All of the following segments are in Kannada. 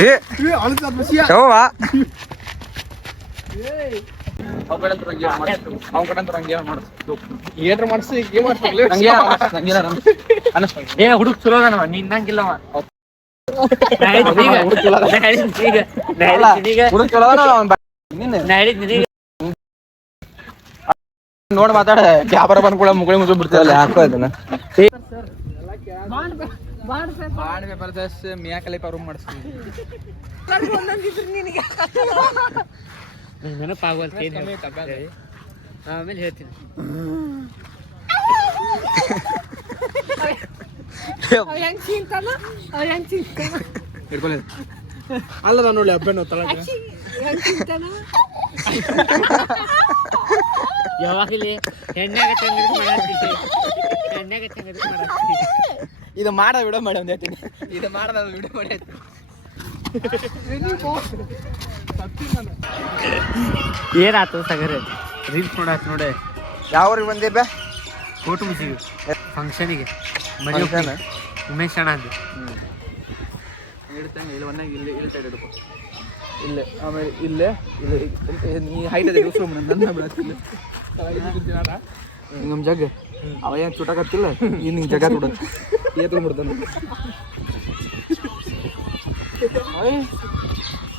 ಏ. ಯವ್ವ ಏ ಹುಡುಗ ಚಲೋ ಅದಾನವ ನಿನ್ನಂಗಿಲ್ಲವ ನೋಡ್ ಮಾತಾಡ ಕ್ಯಾಬರ ಬಂದ್ ಕೂಡ ಮುಗುಳಿ ಮುಚ್ಚು ಬಿಡ್ತೀವಲ್ಲ ಹಾಕೋ ಅದನ್ನ ಆಮೇಲೆ ಹೇಳ್ತೀನಿ. ಅಲ್ಲದ ನೋಡಿ ಹಬ್ಬನ ತಳಗೆ ಯಾವಾಗಲಿ ಎಣ್ಣೆಗ ಇದು ಮಾಡ ವಿಡ ಮಾಡಿ ಒಂದ್ ಹೇಳ್ತೀನಿ. ಇದು ಮಾಡದ ಮಾಡ ಮಾಡಿ ಏನಾತು ಸಗರೆ? ರೀಲ್ಸ್ ನೋಡಾಕ್ ನೋಡೆ. ಯಾವ ಊರಿಗೆ ಬಂದೆ ಬೇ? ಕೋಟು ಮುಚ್ಚಿಗೆ ಫಂಕ್ಷನಿಗೆ ಮನೆ Function? ಉಮೇಶ್ ಅಣ್ಣ ಅಂದು. ಹೇಳ್ತಾನೆ ಇಲ್ಲಿ ಒಂದಾಗ ಇಲ್ಲಿ ಇಲ್ಲಿ ಸೈಡ್ ಹಿಡ್ಕೊ. ಇಲ್ಲೇ ಆಮೇಲೆ ಇಲ್ಲೇ ಇಲ್ಲಿ ಇಲ್ಲಿ- ನೀ ಹೈಟ್ ಅದೇ ಯೂಸ್ ನನ್ನ ನಮ್ಮ ಜಗ್. ಅವ ಏನು ಚುಟಾಕತ್ತಿಲ್ಲ? ಇನ್ನು ನಿಂಗೆ ಜಗ ತುಡ ಏ ತೊಗೊಂಡ್ಬಿಡ್ತಾನೆ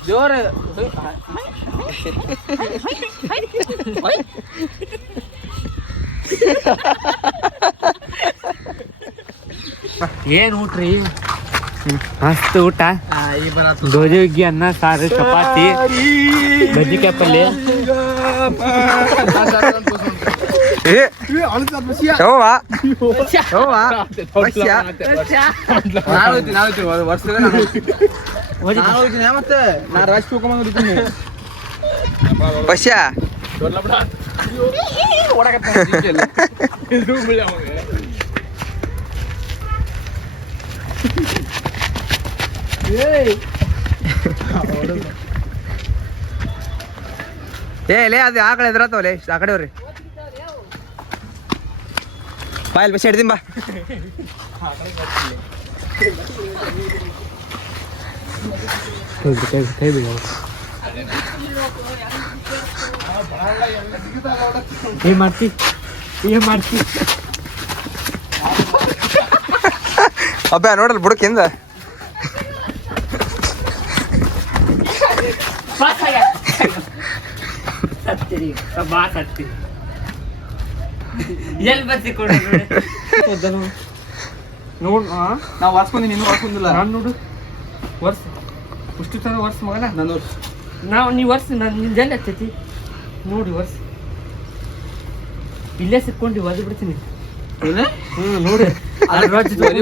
ಜೋರ. ಏನ್ ಊಟ್ರಿ? ಮಸ್ತ್ ಊಟ? ಗೋಧಿ ಹುಗ್ಗಿ ಅನ್ನ ಸಾರು ಚಪಾತಿ ಬಜ್ಜಿಕಾಯಿ ಪಲ್ಯ. ಪಶ್ಯ. ನಾನು ಹೋಗ್ತೀನಿ, ನಾನು ಹೋಗ್ತೀನಿ, ಒಂದು ವರ್ಷದಾಗ ನಾನು ಹೋಗ್ತೀನಿ. ನಾನು ಹೋಗ್ತೀನಿ, ಮತ್ತೆ ನಾನು ರಾಜ್ ಹೋಗ್ಕೊಂಡ್ ಹೋಗ್ತೀನಿ ಪಶ್ಯ ಏ ಲೇ ಅದು ಆ ಕಡೆ ಎದುರಾತವಲೆ ಆ ಕಡೆ ಹೋಗ್ರಿ ಬಾ ಇಲ್ಲಿ ಬಸ್ ಹಿಡ್ತೀನಿ ಬಾ ಕೈ ಬಿಡ ಏನ್ ಮಾಡ್ತಿ ಏನ್ ಮಾಡ್ತಿ ಅಬ್ಬ ನೋಡಲ್ ಬುಡಕಿಂದ ಸತ್ತೀರಿ ಬಾ ಸತ್ತಿ ಎಲ್ಲಿ ಬರ್ತಿ ನೋಡು ನೋಡ್ ನಾವು ವಾಸ್ಕೊಂಡಿ ನೀನು ನಾನು ನೋಡು. ವರ್ಷ ಅಷ್ಟು ವರ್ಷ ಮಗನ. ನಾನು ನಾವು ನೀವು ವರ್ಷ ನಾನು ನಿಂದ ಎಲ್ಲಿ ಹತ್ತೈತಿ ನೋಡಿ ವರ್ಷ ಇಲ್ಲೇ ಸಿಕ್ಕೊಂಡು ಒದ್ದು ಬಿಡ್ತೀನಿ. ಹ್ಞೂ ನೋಡಿ. ಕಡೆ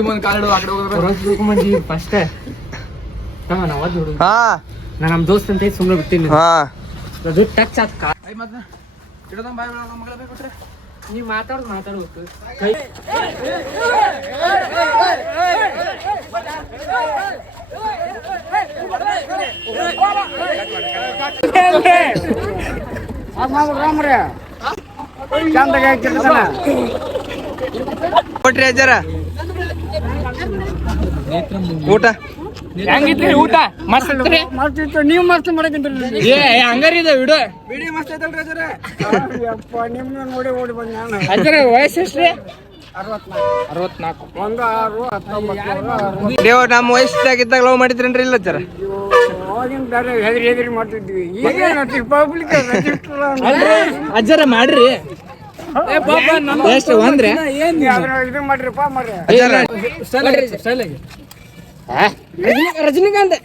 ಫಸ್ಟ್ ತಮ್ಮ ನಾವು ಒದ್ದು ಹುಡುಗ ನಾನು ನಮ್ಮ ದೋಸ್ತ ಅಂತ ಸುಮ್ಮನೆ ಬಿಟ್ಟಿನಿ ಹಾ. ಅದು ಟಚ್ ಆಯ್ತು ಮತ್ತೆ ಬಾಯ್ ಮಗಳ ಬೇಕು ನೀವು ಮಾತಾಡೋದು ಮಾತಾಡಬೇಕು ಕೈ ಕೊಟ್ರಿ ಅಜ್ಜರ. ಊಟ. ಹೆಂಗಿತ್ರಿ ಊಟ? ಮಸ್ತ್ ಮಾಡ್ತಿತ್ತು ನೀವು ಮಸ್ತ್ ಏ ಹಂಗಾರಿ ಇದೆ ಬಿಡು. ಬಿಡಿ ಮಸ್ತ್ ಐತಲ್ರಿ ಅಜ್ಜಾರ ಯಪ್ಪ ನಿಮ್ಮನ್ನ ನೋಡಿ ಓಡಿ ಬಂದ ನಾನು. ಅಜ್ಜರ ವಯಸ್ಸು ಎಷ್ಟ್ರಿ? ಅರವತ್ನಾಲ್ಕು. ಒಂದು ಆರು ಹತ್ತೊಂಬತ್ತು ನೀವು ನಮ್ಮ ವಯಸ್ಸಾಗಿದ್ದಾಗ ಲವ್ ಮಾಡಿದ್ರೇನ್ರಿ ಇಲ್ಲ ಸರ್ ಅವಾಗಿನ ಬೇರೆ ಹೆದರಿ ಹೆದರಿ ಮಾಡ್ತಿದ್ವಿ. ಈಗ ರಿಪಬ್ಲಿಕ್ ಅಜ್ಜರ ಮಾಡ್ರಿ. ಎಷ್ಟು ಒಂದ್ರಿ? ಇದು ಮಾಡ್ರಿಪ್ಪ ಮಾಡ್ರಿ. ರಜನಿಕಾಂತ್.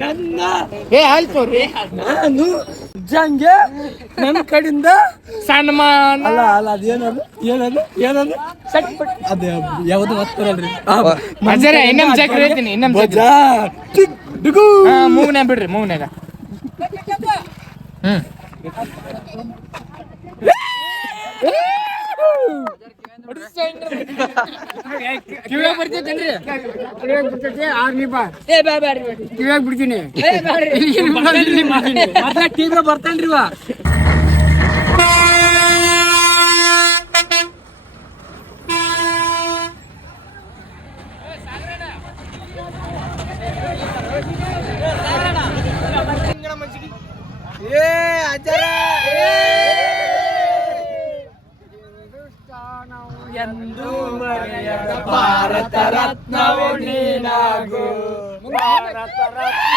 ನನ್ನ ಏ ಆಯ್ತವ್ರಿ ನಾನು ಜಂಗೆ ನನ್ನ ಕಡೆಯಿಂದ ಸನ್ಮಾನ. ಅಲ್ಲ ಅಲ್ಲ ಅದೇನದು ಏನದು? ಏನದು? ಅದು ಯಾವುದು ಗೊತ್ತಿರಲ್ರಿ ಮಜರೆ ಇನ್ನೊಂದು ಚಕ್ರ ಹೇಳ್ತೀನಿ ಇನ್ನೊಂದ್ ಚಕ್ರ ಹಾ ಮೂಗ್ನ್ಯಾಗ ಬಿಡ್ರಿ ಮೂಗ್ನ್ಯಾಗ ಹ್ಮ್. ಕಿವಿಯಾಗ ಬರ್ತೈತೇನ್ರಿ ಕಿವಿಯಾಗ ಬರ್ತೈತಿ ಆರ್ ನೀಪ ಏ ಬ್ಯಾ ಬ್ಯಾಡ್ರಿ ಬ್ಯಾಡ್ರಿ. ಕಿವಿಯಾಗ ಬಿಡ್ತೀನಿ ಏ ಬ್ಯಾಡ್ರಿ ಮತ್ತೆ ಟಿವಿ ಬರ್ತಾನ್ರಿ ಇವ ಏ ಅಜ್ಜಾರ ಏ ಎಂದು ಮರೆಯದ ಭಾರತ ರತ್ನವು ನೀನಾಗು. ಭಾರತ ರತ್ನ